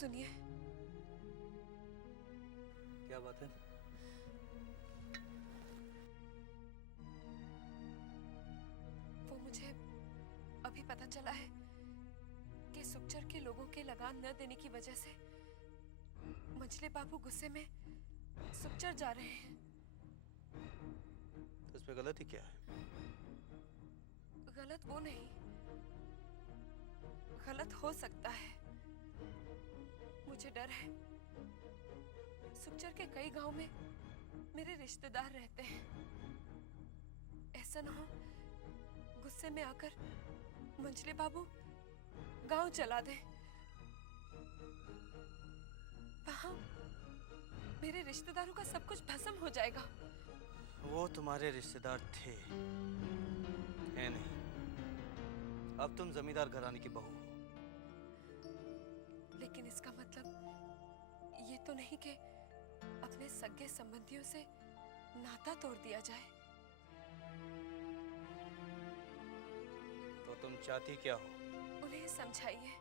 सुनिए। क्या बात है? वो मुझे अभी पता चला है कि सुखचर के लोगों के लगान न देने की वजह से मंझले बाबू गुस्से में सुखचर जा रहे हैं। तो इसमें गलती क्या है? गलत वो नहीं, गलत हो सकता है। मुझे डर है, सुखचर के कई गांव में मेरे रिश्तेदार रहते हैं। ऐसा न हो गुस्से में आकर मंझले बाबू गांव चला दे। वहां मेरे रिश्तेदारों का सब कुछ भस्म हो जाएगा। वो तुम्हारे रिश्तेदार थे, है नहीं। अब तुम जमींदार घराने की बहू हो। लेकिन इसका मतलब ये तो नहीं कि अपने सगे संबंधियों से नाता तोड़ दिया जाए। तो तुम चाहती क्या हो? उन्हें समझाइए।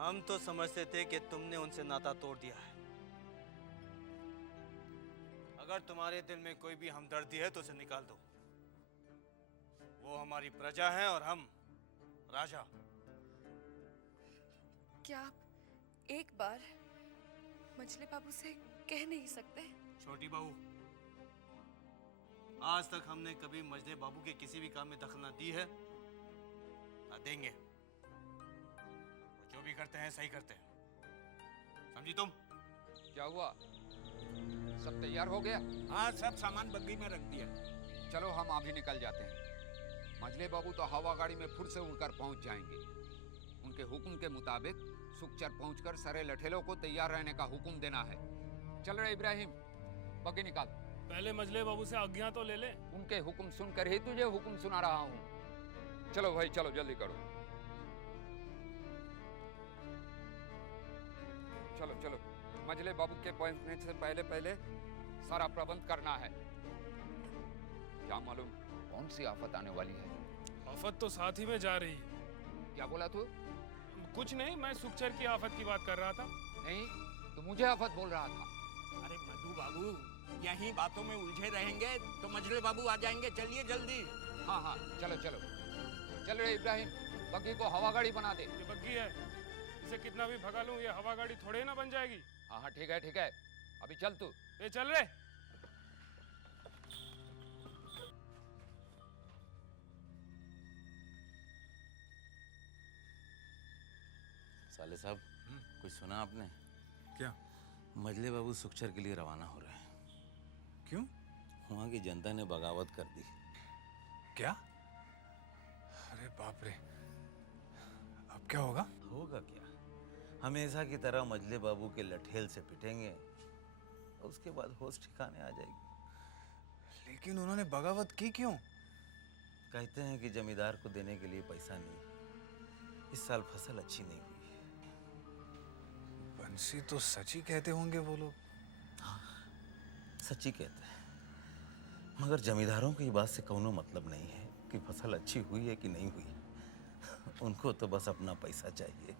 हम तो समझते थे कि तुमने उनसे नाता तोड़ दिया है। अगर तुम्हारे दिल में कोई भी हमदर्दी है तो उसे निकाल दो। वो हमारी प्रजा है और हम राजा। क्या आप एक बार मंझले बाबू से कह नहीं सकते? छोटी बहू, आज तक हमने कभी मंझले बाबू के किसी भी काम में दखल ना दी है ना देंगे। वो जो भी करते हैं सही करते हैं, समझी तुम? क्या हुआ, सब तैयार हो गया? हाँ, सब सामान बग्गी में रख दिया। चलो हम अभी निकल जाते हैं। मंझले बाबू तो हवा गाड़ी में फुर से उड़कर पहुंच जाएंगे। उनके हुक्म के मुताबिक सुखचर पहुंचकर सारे लठेलों को तैयार रहने का हुक्म देना है। चल रहे इब्राहिम, बग्गी निकाल। पहले मंझले बाबू से आज्ञा तो ले ले। उनके हुक्म सुनकर ही तुझे हुक्म सुना रहा हूँ। चलो भाई चलो, जल्दी करो। चलो चलो, मंझले बाबू के पहुंचने से पहले पहले सारा प्रबंध करना है। क्या मालूम कौन सी आफत आने वाली है। आफत तो साथ ही में जा रही है। क्या बोला तू? कुछ नहीं, मैं सुखचर की आफत की बात कर रहा था। नहीं, तो मुझे आफत बोल रहा था। अरे मधु बाबू, यहीं बातों में उलझे रहेंगे तो मंझले बाबू आ जाएंगे। चलिए जल्दी। हाँ हाँ, चलो चलो। चल रहे इब्राहिम, बग्गी को हवा गाड़ी बना दे। ये बग्गी है, इसे कितना भी भगा लूं, ये हवा गाड़ी थोड़े ना बन जाएगी। हाँ हाँ, ठीक है ठीक है, अभी चल तू। ये चल रहे। साले साहब, कुछ सुना आपने? क्या? मंझले बाबू सुखचर के लिए रवाना हो रहे हैं। क्यों? वहां की जनता ने बगावत कर दी। क्या? अरे बाप रे, अब क्या होगा? होगा क्या, हमेशा की तरह मंझले बाबू के लठेल से पिटेंगे और उसके बाद होश ठिकाने आ जाएगी। लेकिन उन्होंने बगावत की क्यों? कहते हैं कि जमींदार को देने के लिए पैसा नहीं, इस साल फसल अच्छी नहीं हुई। बंसी तो सच ही कहते होंगे वो लोग। हाँ, सच्ची कहते हैं, मगर जमींदारों को ये बात से कोनो मतलब नहीं है कि फसल अच्छी हुई है कि नहीं हुई। उनको तो बस अपना पैसा चाहिए,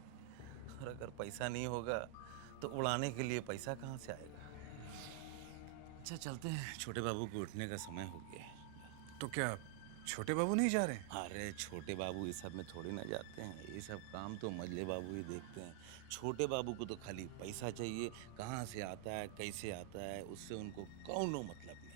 और अगर पैसा नहीं होगा तो उड़ाने के लिए पैसा कहाँ से आएगा। अच्छा चलते हैं, छोटे बाबू को उठने का समय हो गया है। तो क्या छोटे बाबू नहीं जा रहे? अरे छोटे बाबू ये सब में थोड़ी ना जाते हैं, ये सब काम तो मंझले बाबू ही देखते हैं। छोटे बाबू को तो खाली पैसा चाहिए, कहाँ से आता है कैसे आता है उससे उनको कौनो मतलब नहीं।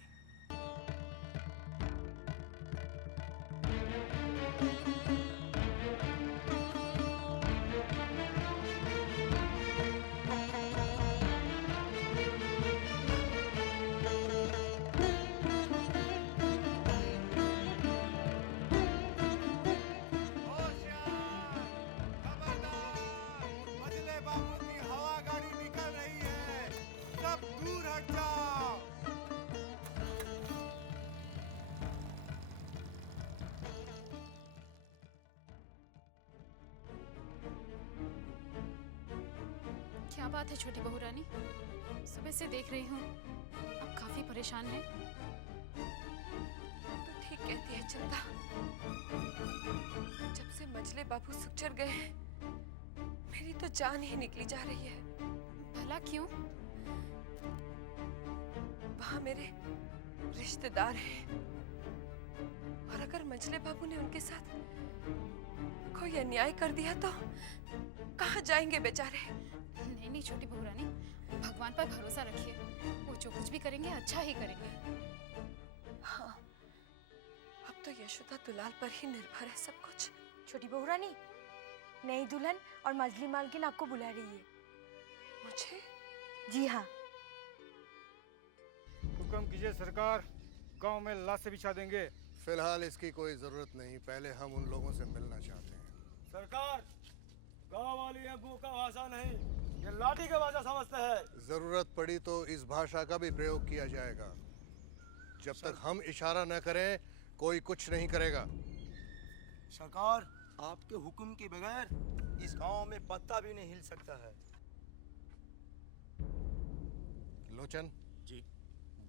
क्या बात है छोटी बहू रानी, सुबह से देख रही हूँ आप काफी परेशान हैं। तो ठीक कहती है चंदा, जब से मंझले बाबू सुखचर गए हैं मेरी तो जान ही निकली जा रही है। भला क्यों? वहां मेरे रिश्तेदार हैं और अगर मंझले बाबू ने उनके साथ कोई अन्याय कर दिया तो कहाँ जाएंगे बेचारे? नहीं नहीं छोटी बहू रानी, भगवान पर भरोसा रखिए, वो जो कुछ भी करेंगे अच्छा ही करेंगे। हाँ, अब तो यशोदा दुलाल पर ही निर्भर है सब कुछ। छोटी बहू रानी, नई दुल्हन और मजली मालकिन आपको बुला रही है। मुझे? जी हाँ। हुक्म कीजिए सरकार, गांव में लाशें बिछा देंगे। फिलहाल इसकी कोई जरूरत नहीं, पहले हम उन लोगों से मिलना चाहते हैं। सरकार, गांव वाली ये मुंह का भाषा नहीं, ये लाठी का भाषा समझते हैं। जरूरत पड़ी तो इस भाषा का भी प्रयोग किया जाएगा। जब तक हम इशारा न करें कोई कुछ नहीं करेगा। सरकार, आपके हुक्म के बगैर इस गांव में पत्ता भी नहीं हिल सकता है। लोचन जी।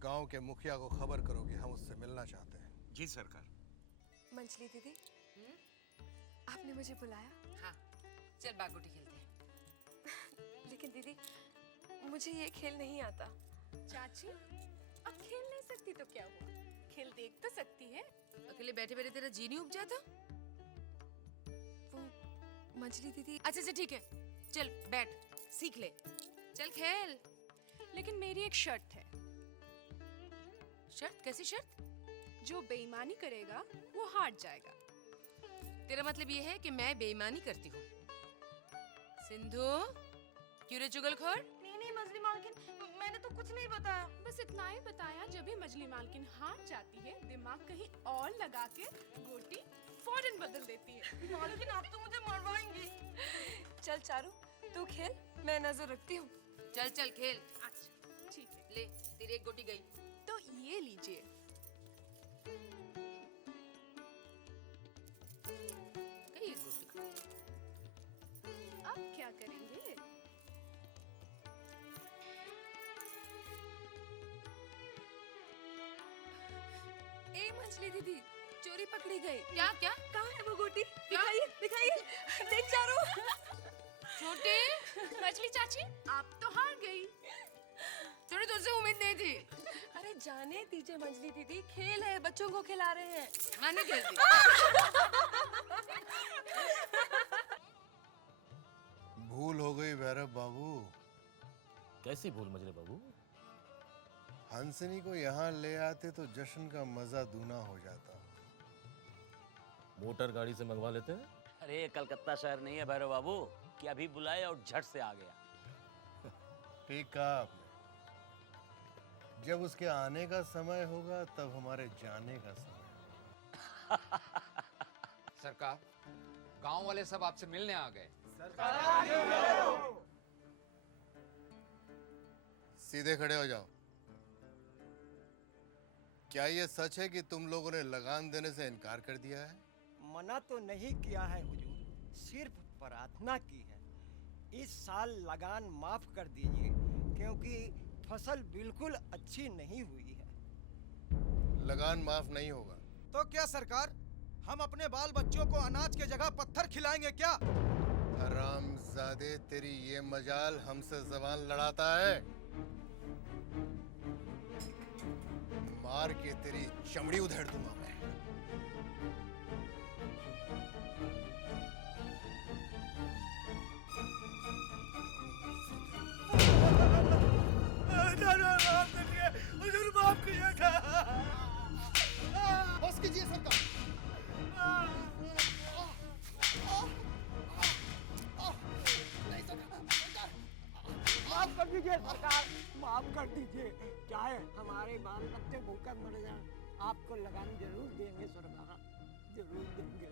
गांव के मुखिया को खबर करो कि हम उससे मिलना चाहते हैं। जी सरकार। मंजली दीदी, आपने मुझे बुलाया? हाँ, चल बागुटी खेलते हैं। लेकिन दीदी, मुझे ये खेल नहीं आता। चाची, अब खेल नहीं सकती तो क्या हुआ? खेल देख तो सकती है। अकेले बैठे बैठे तेरा जी नहीं उब जाता? वो मंजली दीदी। अच्छा ठीक है, चल बैठ, सीख ले, चल खेल। लेकिन मेरी एक शर्त है। शर्त? कैसी शर्त? जो बेईमानी करेगा वो हार जाएगा। तेरा मतलब ये है कि मैं बेईमानी करती हूँ? सिंधु, क्यों रे चुगलखोर? नहीं मजली मालकिन, मैंने तो कुछ नहीं बताया। बस इतना ही बताया, जब भी मजली मालकिन हार जाती है दिमाग कहीं और लगा के गोटी फौरन बदल देती है। मालकिन आप तो मुझे मरवाएंगी। चल चारू, तू खेल, मैं नजर रखती हूँ। चल चल खेल। अच्छा ठीक है, ले, तेरी एक गोटी गई। तो ये लीजिए। गई एक गोटी। अब क्या करेंगे? ए मंजली दीदी, चोरी पकड़ी गई। क्या क्या? कहाँ है वो गोटी? क्या? दिखाइए दिखाइए, देख चारू। छोटे, मछली चाची, आप तो हार गई। छोटे, तुझसे उम्मीद नहीं थी। अरे जाने दीजिए मंजली दीदी, खेल है, बच्चों को खिला रहे हैं। मैं नहीं खेलती। भूल हो गई भैरव बाबू। कैसी भूल मजले बाबू? हंसनी को यहाँ ले आते तो जश्न का मजा दूना हो जाता। मोटर गाड़ी से मंगवा लेते हैं। अरे ये कलकत्ता शहर नहीं है भैरव बाबू कि अभी बुलाए और झट से आ गया। ठीक कहा आपने। जब उसके आने का समय होगा तब हमारे जाने का समय। सरकार, गांव वाले सब आपसे मिलने आ गए। सीधे खड़े हो जाओ। क्या ये सच है कि तुम लोगों ने लगान देने से इनकार कर दिया है? मना तो नहीं किया है हुजूर, सिर्फ प्रार्थना की है। इस साल लगान माफ कर दीजिए क्योंकि फसल बिल्कुल अच्छी नहीं हुई है। लगान माफ नहीं होगा। तो क्या सरकार, हम अपने बाल बच्चों को अनाज के जगह पत्थर खिलाएंगे क्या? हरामजादे, तेरी ये मजाल हमसे जबान लड़ाता है। मार के तेरी चमड़ी उधेड़ दूंगा मैं। हुजूर माफ कीजिए। बस कीजिए सरकार। माफ कर दीजिए सरकार, माफ कर दीजिए। चाहे हमारे बाल बच्चे भूखे मर जाएं, आपको लगान जरूर देंगे सरकार, जरूर देंगे।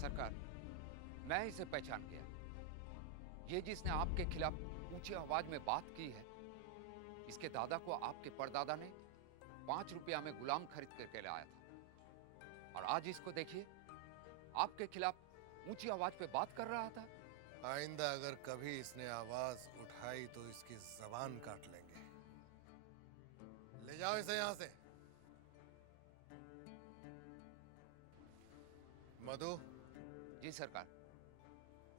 सरकार, मैं इसे पहचान गया। ये जिसने आपके खिलाफ ऊंची आवाज में बात की है, इसके दादा को आपके परदादा ने 5 रुपया में गुलाम खरीद करके लाया था और आज इसको देखिए आपके खिलाफ ऊंची आवाज पे बात कर रहा था। आइंदा अगर कभी इसने आवाज उठाई तो इसकी जबान काट लेंगे। ले जाओ इसे यहां से। मधु। जी सरकार।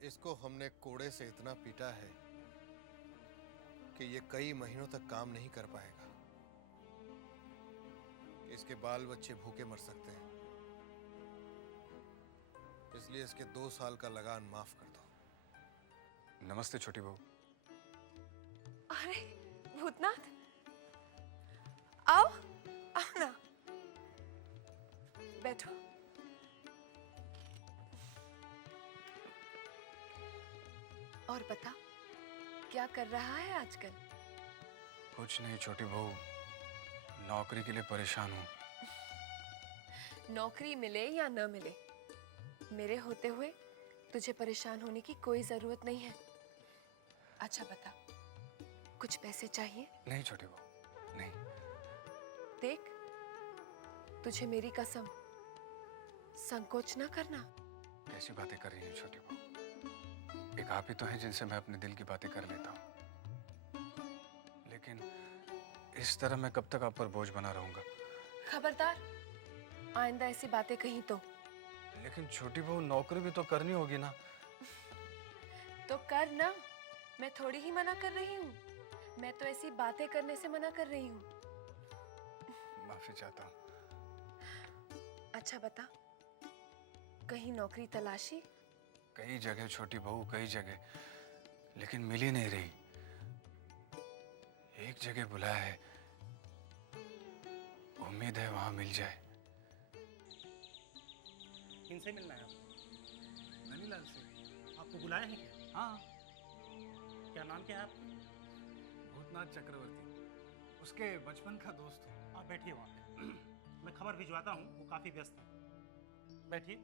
इसको हमने कोड़े से इतना पीटा है कि ये कई महीनों तक काम नहीं कर पाएगा। इसके बाल बच्चे भूखे मर सकते हैं, इसलिए इसके 2 साल का लगान माफ कर दो। नमस्ते छोटी बहू। अरे भूतनाथ, आओ आओ ना, बैठो। और बता, क्या कर रहा है आजकल? कुछ नहीं छोटी बहू, नौकरी के लिए परेशान हूँ। नौकरी मिले या न मिले, मेरे होते हुए तुझे परेशान होने की कोई जरूरत नहीं है। अच्छा बता, कुछ पैसे चाहिए? नहीं छोटी बहू, नहीं। देख, तुझे मेरी कसम, संकोच ना करना। कैसी बातें कर रही हैं छोटी बहू? एक आप ही तो हैं जिनसे मैं अपने दिल की बातें कर लेता हूँ, लेकिन इस तरह मैं कब तक आप पर बोझ बना रहूंगा? खबरदार, आइंदा ऐसी बातें कहीं तो। लेकिन छोटी बहू, नौकरी भी तो करनी होगी ना। तो कर ना, मैं थोड़ी ही मना कर रही हूँ। मैं तो ऐसी बातें करने से मना कर रही हूँ। माफी चाहता हूँ। अच्छा बता, कहीं नौकरी तलाशी? कई जगह छोटी बहू, कई जगह, लेकिन मिल ही नहीं रही। एक जगह बुलाया है, उम्मीद है वहां मिल जाए। किनसे मिलना है आपको? ननीलाल से। आपको बुलाया है क्या? हाँ। क्या नाम क्या है आपका? भूतनाथ चक्रवर्ती, उसके बचपन का दोस्त हूँ। आप बैठिए वहाँ पे। मैं खबर भिजवाता हूँ, वो काफी व्यस्त है। बैठिए।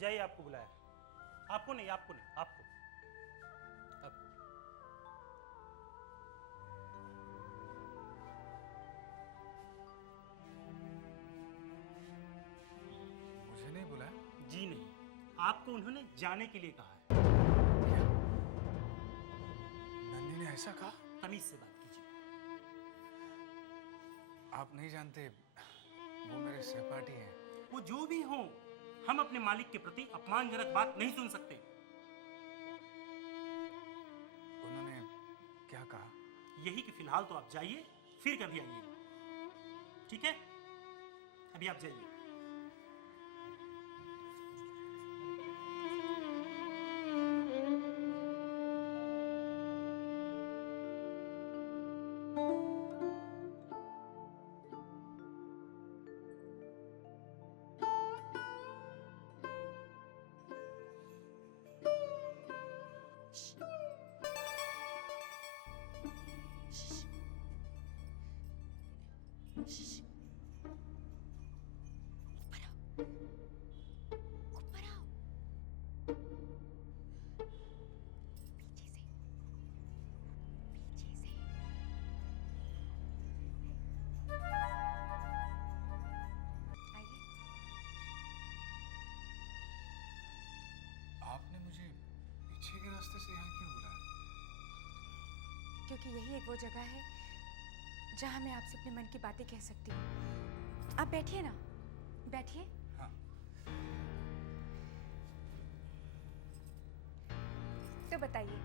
जाइए, आपको बुलाया। आपको नहीं, आपको नहीं, आपको। मुझे नहीं बुलाया? जी नहीं, आपको उन्होंने जाने के लिए कहा है। नन्नी ने ऐसा कहा? तमीज से बात कीजिए। आप नहीं जानते, वो मेरे सहपाठी हैं। वो जो भी हो, हम अपने मालिक के प्रति अपमानजनक बात नहीं सुन सकते। उन्होंने क्या कहा? यही कि फिलहाल तो आप जाइए, फिर कभी आइए। ठीक है? अभी आप जाइए। आपने मुझे पीछे के रास्ते से यहाँ क्यों बुलाया? क्योंकि यही एक वो जगह है जहाँ मैं आपसे अपने मन की बातें कह सकती हूँ। आप बैठिए ना, बैठिए। हाँ। तो बताइए,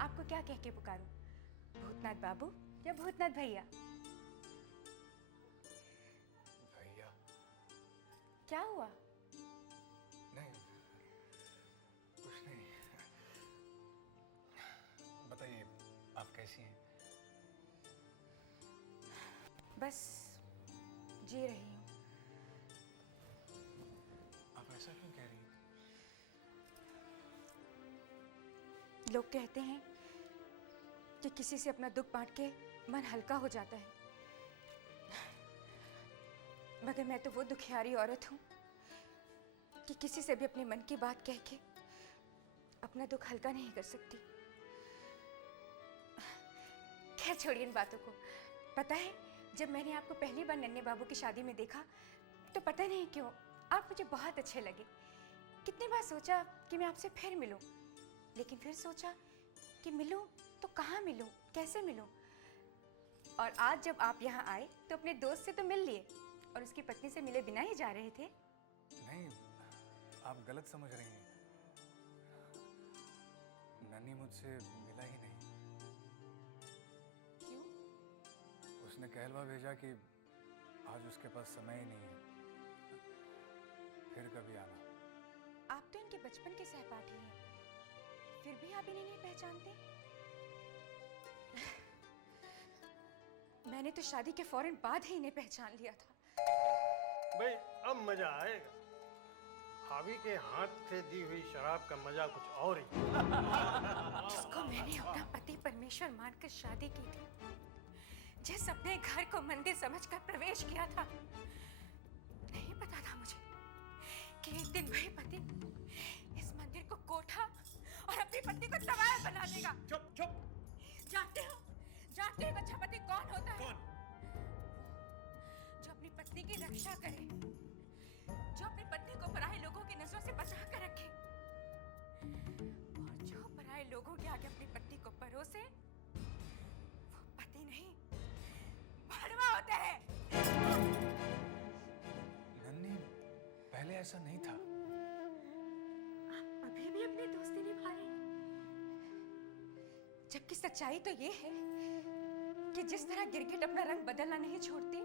आपको क्या कह के पुकारूं? भूतनाथ बाबू या भूतनाथ भैया? भैया। क्या हुआ? नहीं, कुछ नहीं। बताइए, आप कैसी हैं? बस जी रही हूँ। लोग कहते हैं कि किसी से अपना दुख बांट के मन हल्का हो जाता है, मगर मैं तो वो दुखियारी औरत हूँ कि किसी से भी अपने मन की बात कह के अपना दुख हल्का नहीं कर सकती। खैर छोड़िए इन बातों को। पता है, जब मैंने आपको पहली बार नन्हे बाबू की शादी में देखा तो पता नहीं क्यों आप मुझे बहुत अच्छे लगे। कितनी बार सोचा कि मैं आपसे फिर मिलूं, लेकिन फिर सोचा कि मिलूं तो कहाँ मिलूं, कैसे मिलूं। और आज जब आप यहाँ आए तो अपने दोस्त से तो मिल लिए और उसकी पत्नी से मिले बिना ही जा रहे थे। नहीं, आप गलत समझ रही हैं। नन्ही मुझसे मिला ही नहीं। क्यों? उसने कहलवा भेजा कि आज उसके पास समय ही नहीं है, फिर कभी आना। आप तो इनके बचपन के सहपाठी हैं, फिर भी आप इन्हें नहीं पहचानते? मैंने तो शादी के फौरन बाद ही इन्हें पहचान लिया था। भाई अब मजा आएगा। भाभी के हाथ से दी हुई शराब का मजा कुछ और ही। जिसको मैंने अपना पति परमेश्वर मानकर शादी की थी, जिस अपने घर को मंदिर समझकर प्रवेश किया था, नहीं पता था मुझे कि एक दिन वही पति इस मंदिर को कोठा और अपनी पत्नी को तवार बना देगा। चुप चुप। जानते हो एक अच्छा पति कौन होता है? कौन? जो अपनी पत्नी की रक्षा करे, जो अपनी पत्नी को पराये लोगों की नजरों से बचा कर रखे, और जो पराये लोगों के आगे अपनी पत्नी को परोसे, वो पति नहीं, भड़वा होता है। नन्ही, पहले ऐसा नहीं था। आप अभी भी अपनी दोस्ती निभा रहे हैं, जबकि सच्चाई तो ये है कि जिस तरह गिरगिट अपना रंग बदलना नहीं छोड़ती,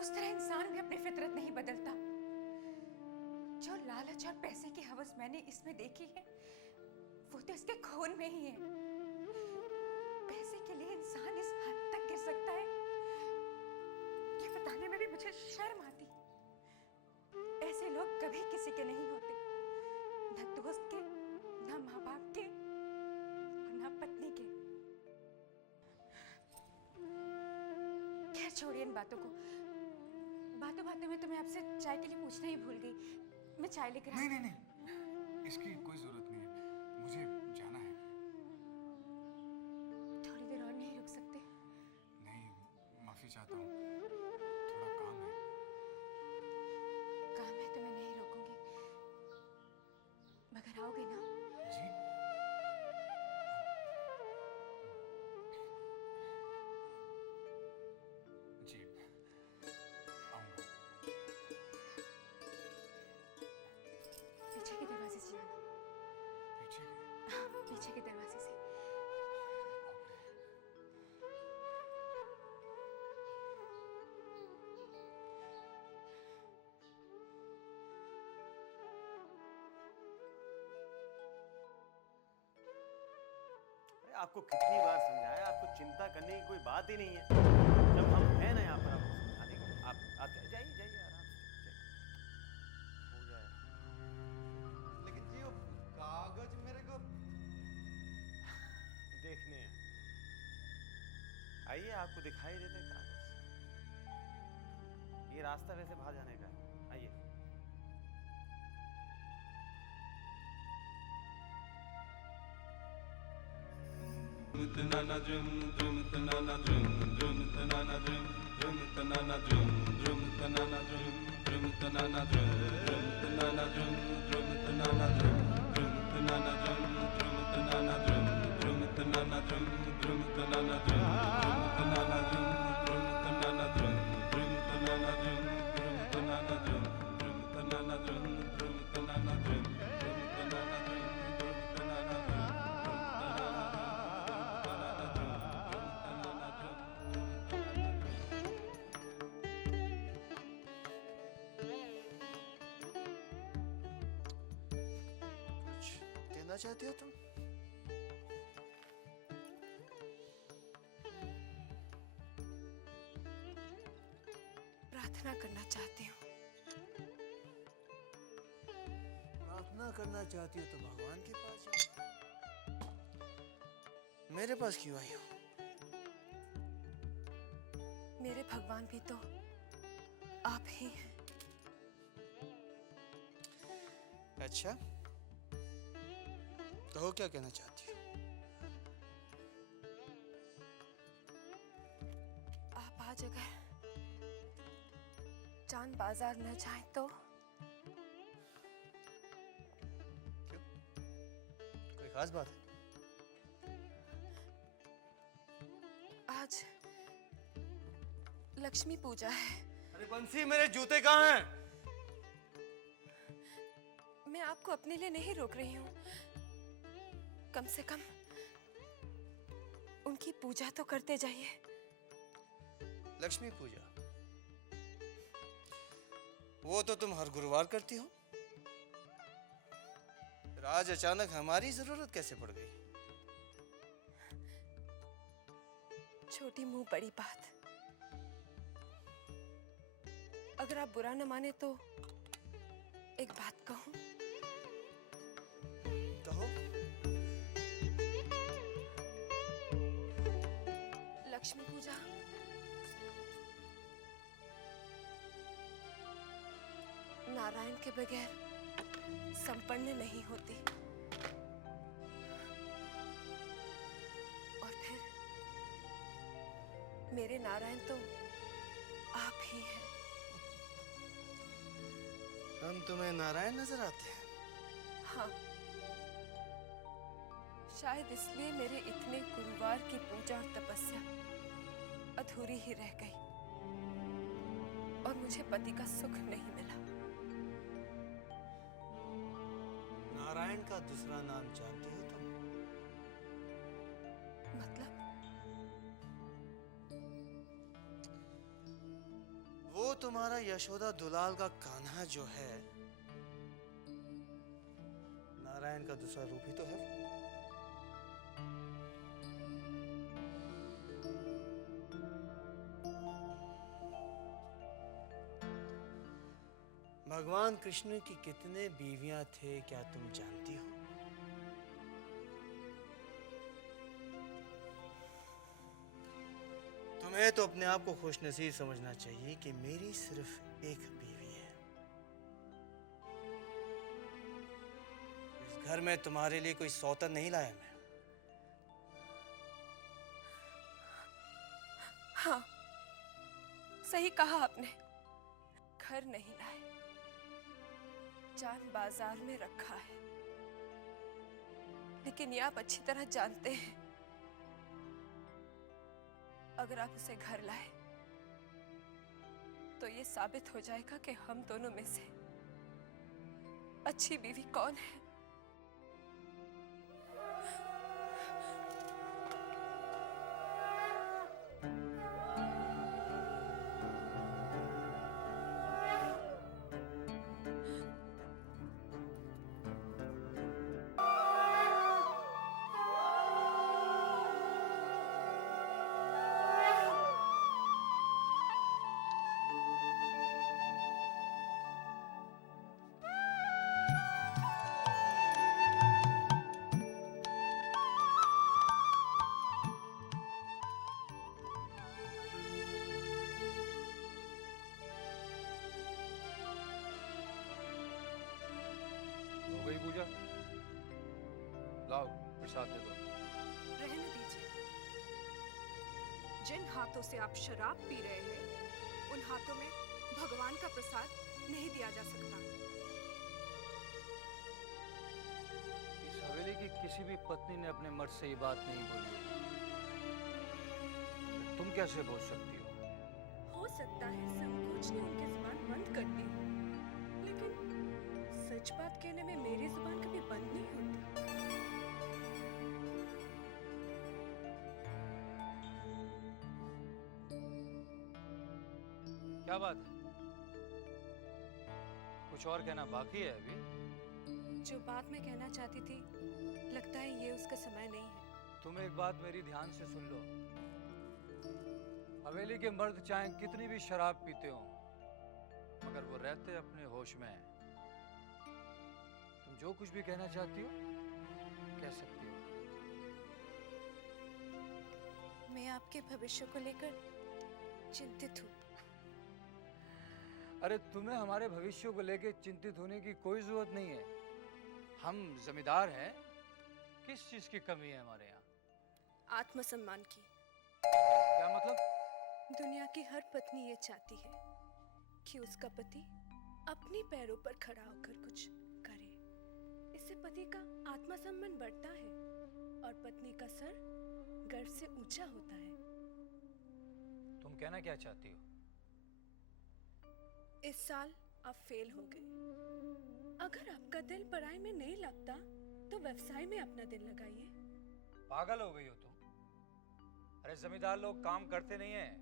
उस तरह इंसान भी अपनी फितरत नहीं बदलता। जो लालच और पैसे की हवस मैंने इसमें देखी है, वो तो इसके खून में ही है। पैसे के लिए इंसान इस हद तक गिर सकता है, ये बताने में भी मुझे शर्म आती। ऐसे लोग कभी किसी के नहीं होते, न दोस्त के, न माँ बाप के, और न पत्नी के। खैर छोड़िए इन बातों को। बातों बातों में तो मैं आपसे चाय के लिए पूछना ही भूल गई। मैं चाय लेकर नहीं नहीं नहीं, इसकी कोई जरूरत नहीं है, मुझे जाना है। थोड़ी देर और नहीं रुक सकते? नहीं, माफी चाहता हूँ, थोड़ा काम है। काम है तो मैं नहीं रोकूंगी, मगर आओगे ना? जी। जी, आऊंगा। पीछे के दरवाजे से जाना। पीछे के? हाँ, पीछे के दरवाजे से। अरे आपको कितनी बार समझाया, आपको चिंता करने की कोई बात ही नहीं है। जब हम हैं ना यहाँ पर, आपको समझा देंगे। आप जाइए जाइए आराम से हो जाएगा। लेकिन जी वो कागज मेरे को देखने हैं। आइए, आपको दिखाई देते कागज। ये रास्ता वैसे बाहर जाने का है, आइए। कहना चाहती हो तुम? प्रार्थना करना चाहती हूँ। प्रार्थना करना चाहती हो तो भगवान के पास जाओ। मेरे पास क्यों आई हो? मेरे भगवान भी तो आप ही हैं। अच्छा, कहो क्या कहना चाहती हो? आप आज अगर चांद बाजार न जाएं तो? कोई खास बात है? आज लक्ष्मी पूजा है। अरे बंसी, मेरे जूते कहाँ हैं? मैं आपको अपने लिए नहीं रोक रही हूँ, कम से कम उनकी पूजा तो करते जाइए। लक्ष्मी पूजा? वो तो तुम हर गुरुवार करती हो। फिर आज अचानक हमारी जरूरत कैसे पड़ गई? छोटी मुंह बड़ी बात। अगर आप बुरा न माने तो एक बात कहूं? कहो। लक्ष्मी पूजा नारायण के बगैर संपन्न नहीं होती। और फिर मेरे नारायण तो आप ही हैं। हम तुम्हें नारायण नजर आते हैं? हाँ, शायद इसलिए मेरे इतने गुरुवार की पूजा और तपस्या अधूरी ही रह गई और मुझे पति का सुख नहीं मिला। नारायण का दूसरा नाम जानती हो तुम? मतलब? वो तुम्हारा यशोदा दुलाल का कान्हा जो है, नारायण का दूसरा रूप ही तो है। भगवान कृष्ण की कितने बीवियां थे क्या तुम जानती हो? तुम्हें तो अपने आप को खुशनसीब समझना चाहिए कि मेरी सिर्फ एक बीवी है। इस घर में तुम्हारे लिए कोई सौतन नहीं लाया मैं। हाँ, सही कहा आपने, घर नहीं लाए, चांद बाजार में रखा है। लेकिन ये आप अच्छी तरह जानते हैं, अगर आप उसे घर लाए तो ये साबित हो जाएगा कि हम दोनों में से अच्छी बीवी कौन है। हो गई पूजा? लाओ प्रसाद दे दो। रहने दीजिए। जिन हाथों से आप शराब पी रहे हैं, उन हाथों में भगवान का प्रसाद नहीं दिया जा सकता। इस हवेली की किसी भी पत्नी ने अपने मर्द से ये बात नहीं बोली। तुम कैसे बोल सकती हो? हो सकता है संकोच ने उनकी जुबान बंद कर दी हो, लेकिन सच बात कहने में मेरी जुबान कभी बंद नहीं होती। क्या बात है? कुछ और कहना बाकी है अभी? जो बात मैं कहना चाहती थी, लगता है ये उसका समय नहीं है। तुम एक बात मेरी ध्यान से सुन लो। हवेली के मर्द चाहे कितनी भी शराब पीते हो, मगर वो रहते अपने होश में हैं। तुम जो कुछ भी कहना चाहती हो कह सकती हो। मैं आपके भविष्य को लेकर चिंतित हूँ। अरे तुम्हें हमारे भविष्य को लेकर चिंतित होने की कोई जरूरत नहीं है। हम जमींदार हैं, किस चीज की कमी है हमारे यहाँ? आत्मसम्मान की। क्या मतलब? दुनिया की हर पत्नी ये चाहती है कि उसका पति अपने पैरों पर खड़ा होकर कुछ करे। इससे पति का आत्मसम्मान बढ़ता है और पत्नी का सर गर्व से ऊंचा होता है। तुम कहना क्या चाहती हो? इस साल आप फेल हो गए। अगर आपका दिल पढ़ाई में नहीं लगता तो व्यवसाय में अपना दिल लगाइए। पागल हो गई हो तुम? अरे जमींदार लोग काम करते नहीं हैं,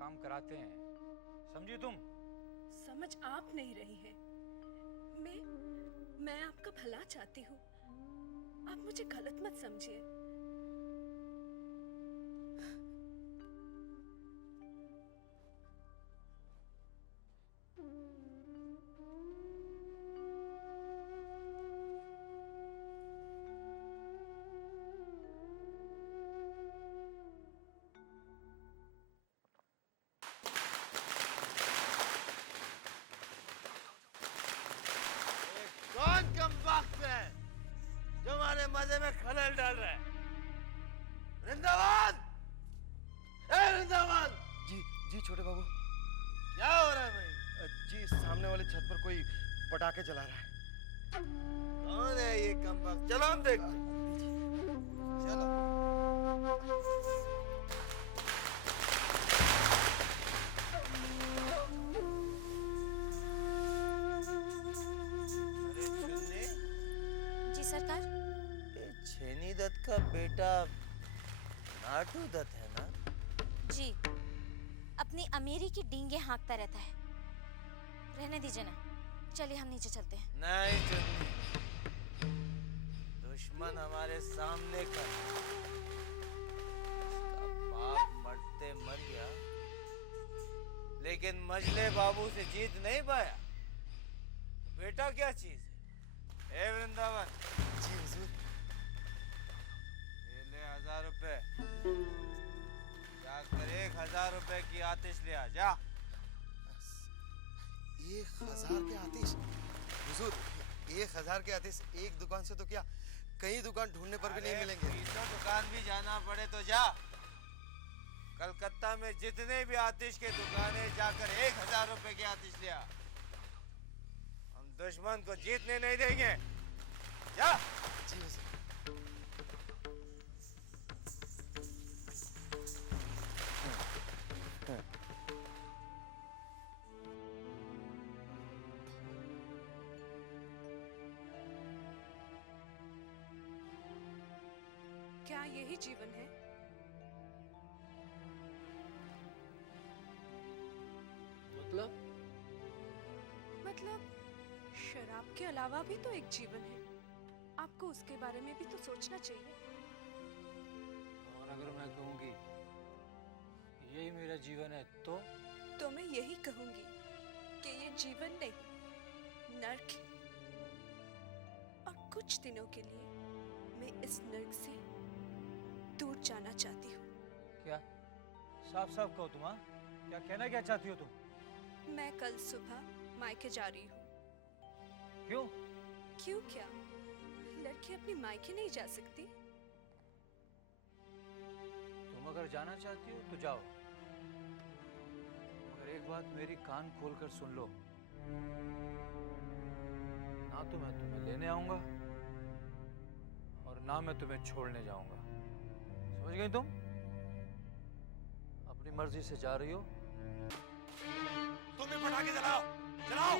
काम कराते हैं, समझी तुम? समझ आप नहीं रही हैं। मैं आपका भला चाहती हूँ, आप मुझे गलत मत समझिए। कौन कम वक्त है जो हमारे मजे में खलल डाल रहा है? वृंदावन! ए वृंदावन! जी छोटे बाबू। क्या हो रहा है भाई? जी सामने वाली छत पर कोई पटाखे जला रहा है। कौन है ये कम वक्त? चलो हम देखते हैं। चलो। जी सरकार। ये छेनी दत्त का बेटा नाटू दत्त है ना? जी, अपनी अमीरी की डींगे हाँकता रहता है। रहने दीजिए ना, चलिए हम नीचे चलते हैं। नहीं चुन्नी, दुश्मन हमारे सामने का। उसका बाप मरते मर गया, लेकिन मजले बाबू से जीत नहीं पाया। बेटा क्या चीज है? ए वृंदावन! जी हुजूर। ये ले 1000 रुपए। जाकर 1000 रुपए की आतिश ले आ जा। 1000 के आतिश? हुजूर 1000 के आतिश एक दुकान से तो क्या कई दुकान ढूंढने पर भी नहीं मिलेंगे। तीसों दुकान भी जाना पड़े तो जा। कलकत्ता में जितने भी आतिश के दुकानें जाकर 1000 रुपए की आतिश ले आ। हम दुश्मन को जीतने नहीं देंगे। जा। जी हुजूर। क्या यही जीवन है? मतलब शराब के अलावा भी तो एक जीवन है। आपको उसके बारे में भी तो सोचना चाहिए। और अगर मैं कहूँगी यही मेरा जीवन है तो मैं यही कहूंगी कि ये जीवन नहीं, नर्क है। और कुछ दिनों के लिए मैं इस नर्क से दूर जाना चाहती हूँ। क्या? साफ साफ कहो तुम। हाँ, क्या कहना क्या चाहती हो तुम? मैं कल सुबह मायके जा रही हूँ। क्यों? क्यों क्या? लड़की अपनी मायके नहीं जा सकती? तुम अगर जाना चाहती हो तो जाओ, मगर एक बात मेरी कान खोलकर सुन लो। ना तो मैं तुम्हें लेने आऊंगा और ना मैं तुम्हें छोड़ने जाऊंगा। समझ गई तुम? अपनी मर्जी से जा रही हो। तुम भी पटाखे जलाओ, जलाओ।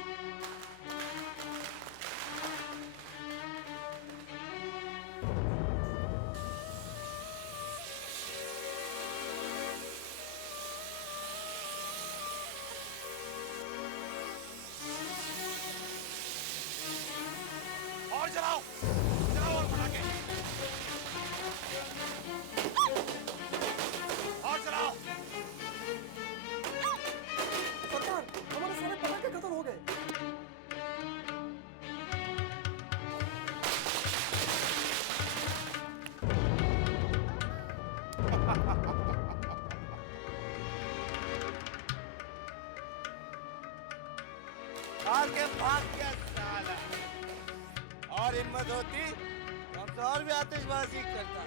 और जलाओ, जलाओ और पटाखे। और जलाओ। सरकार, हमारे सारे पटाखे खत्म हो गए। आके भाग गया साला। और हिम्मत होती तो हम तो और भी आतिशबाजी करता।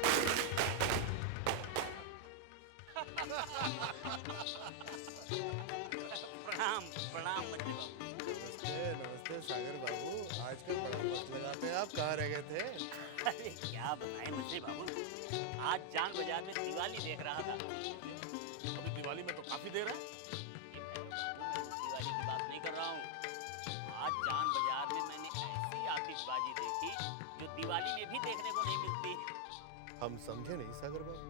प्रणाम प्रणाम मजले बाबू। नमस्ते नमस्ते सागर बाबू, आजकल बड़ा वक्त लगाते हैं आप, कहाँ रह गए थे? अरे क्या बताएं मजले बाबू, आज जान बाजार में दिवाली देख रहा था। अभी दिवाली में तो काफी देर है। दिवाली की बात नहीं कर रहा हूँ, आज जान बाजार में मैंने ऐसी आतिशबाजी देखी जो दिवाली में भी देखने को नहीं मिलती। हम समझे नहीं सागर बाबू।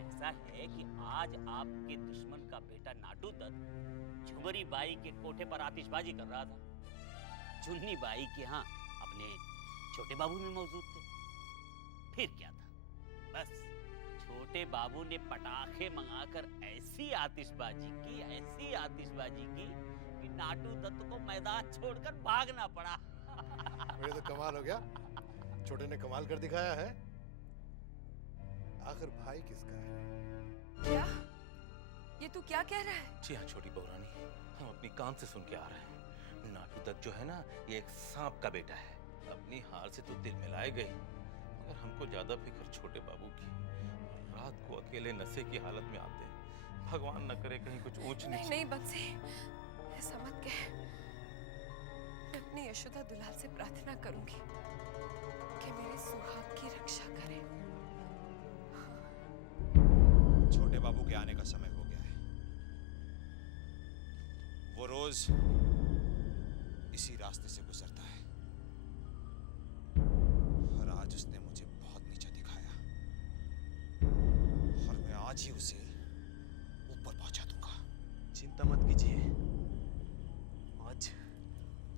ऐसा है कि आज आपके दुश्मन का बेटा नाटू दत्त झुमरी बाई के कोठे पर आतिशबाजी कर रहा था। चुन्नी बाई के यहाँ अपने छोटे बाबू भी मौजूद थे। फिर क्या था, बस छोटे बाबू ने पटाखे मंगाकर ऐसी आतिशबाजी की कि नाटू दत्त को मैदान छोड़कर भागना पड़ा। ये तो कमाल हो गया, छोटे ने कमाल कर दिखाया है। आखिर भाई किसका है? क्या? ये तू क्या कह रहा है? जी हाँ छोटी बहुरानी, हम अपनी कान से सुन के आ रहे हैं। नाटू दत्त जो है ना, ये एक सांप का बेटा है। अपनी हार से तो दिल मिलाए गई, मगर हमको ज्यादा फिक्र छोटे बाबू की। रात को अकेले नशे की हालत में आते हैं। भगवान न करे कहीं कुछ ऊंच नीच। नहीं बंसी, ऐसा मत कह। मैं अपनी यशोदा दुलाल से प्रार्थना करूंगी कि मेरे सुहाग की रक्षा करे। छोटे बाबू के आने का समय हो गया है। वो रोज इसी रास्ते से गुजरता है और आज उसने मुझे बहुत नीचा दिखाया और मैं आज ही उसे ऊपर पहुंचा दूंगा। चिंता मत कीजिए, आज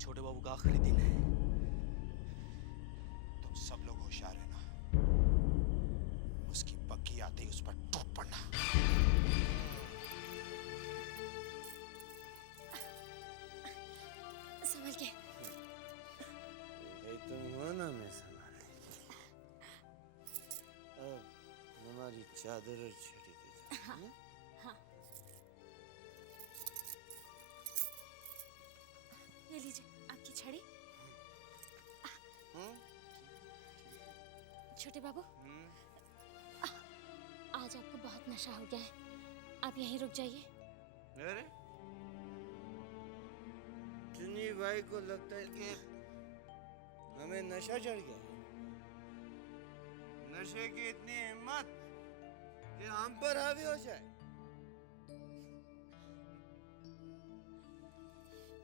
छोटे बाबू का आखिरी दिन है। तुम सब लोग होशियार रहना, उसकी पक्की आते ही उस पर टूट पड़ना। संभल के। तुम हो ना, मैं संभाल। अब हमारी चादर और छड़ी दे दो। हाँ, हाँ। ये लीजिए आपकी छड़ी। छोटे बाबू, आज आपको बहुत नशा हो गया है, आप यहीं रुक जाइए। अरे चुन्नी भाई को लगता है कि हमें नशा चढ़ गया। नशे की इतनी हिम्मत कि हम पर हावी हो जाए।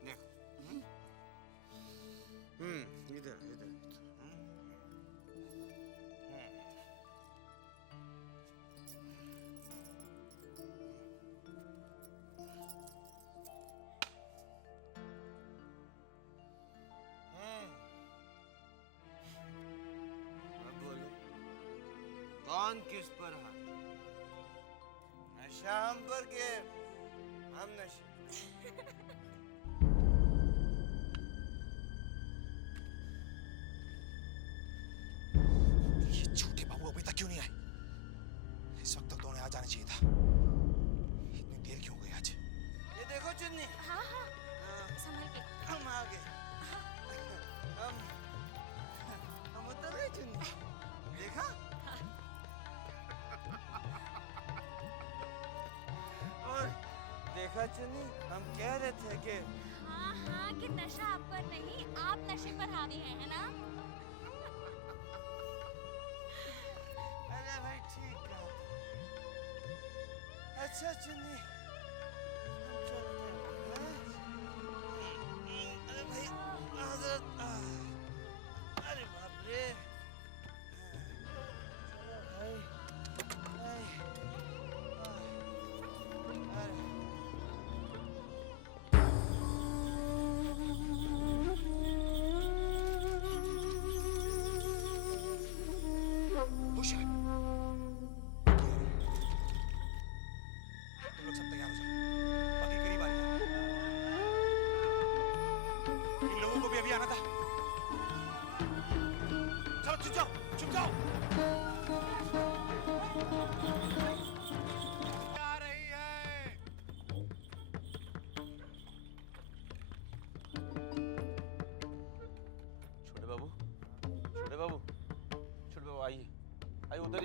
देखो, इधर इधर कौन किस पर हाथ? नशा हम पर के हम नशे? ये छोटे बाबू अभी तक क्यों नहीं आए? इस वक्त तक तो उन्हें आ जाना चाहिए था। इतनी देर क्यों हो गई आज? ये देखो चुन्नी। हाँ हाँ, संभल के। हम आ गए। हम उतर गए चुन्नी। देखा? और देखा चुन्नी, हम कह रहे थे कि हाँ कि नशा आप पर नहीं, आप नशे पर हावी हैं, है ना? अरे भाई ठीक कहा। अच्छा चुन्नी, हम चलते हैं। अरे भाई हजरत, अरे बाप रे। चलो भाई। तुम लोग सब तैयार हो जाओ, पति करीब आ रही है। इन लोगों को भी अभी आना था। चलो चुप जाओ, चुप जाओ। आ रही है।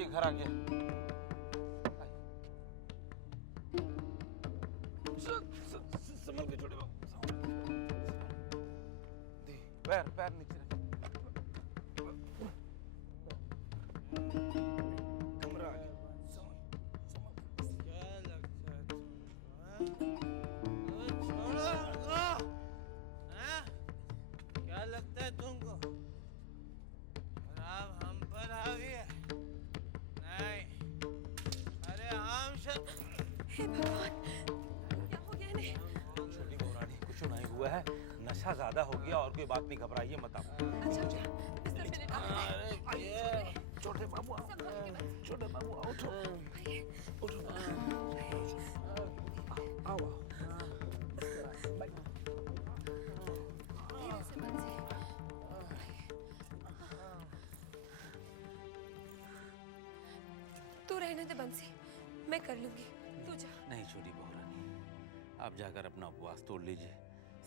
घर आ गया। संभल के छोटे बाबू, पैर पैर नीचे रख। कमरा आ गया। क्या लगता है छोड़ो उनको, हैं? क्या लगता है तुमको अब हम पर हावी है? नहीं, अरे हम हे भगवान, क्या हो गया इन्हें? छोटी बहुरानी, कुछ नहीं हुआ है, नशा ज्यादा हो गया और कोई बात नहीं, घबराइए मत आप। अच्छा बिस्तर पे लेटा है। छोटे बाबू आओ, छोटे बाबू आओ, उठो उठो, आओ धीरे से बंसी। तू रहने दे बंसी, मैं कर लूंगी, तू जा। नहीं छोटी बहुरानी, आप जाकर अपना उपवास तोड़ लीजिए,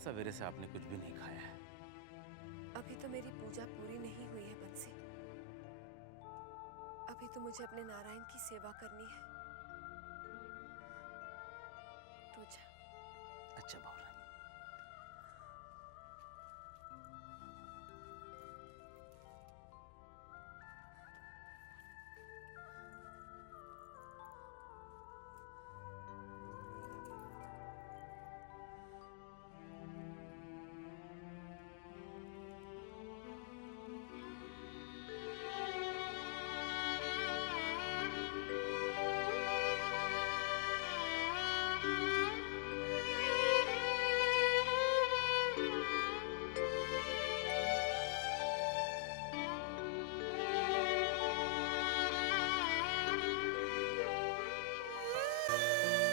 सवेरे से आपने कुछ भी नहीं खाया है। अभी तो मेरी पूजा पूरी नहीं हुई है बंसी, अभी तो मुझे अपने नारायण की सेवा करनी है। तू जा। अच्छा बहुरानी।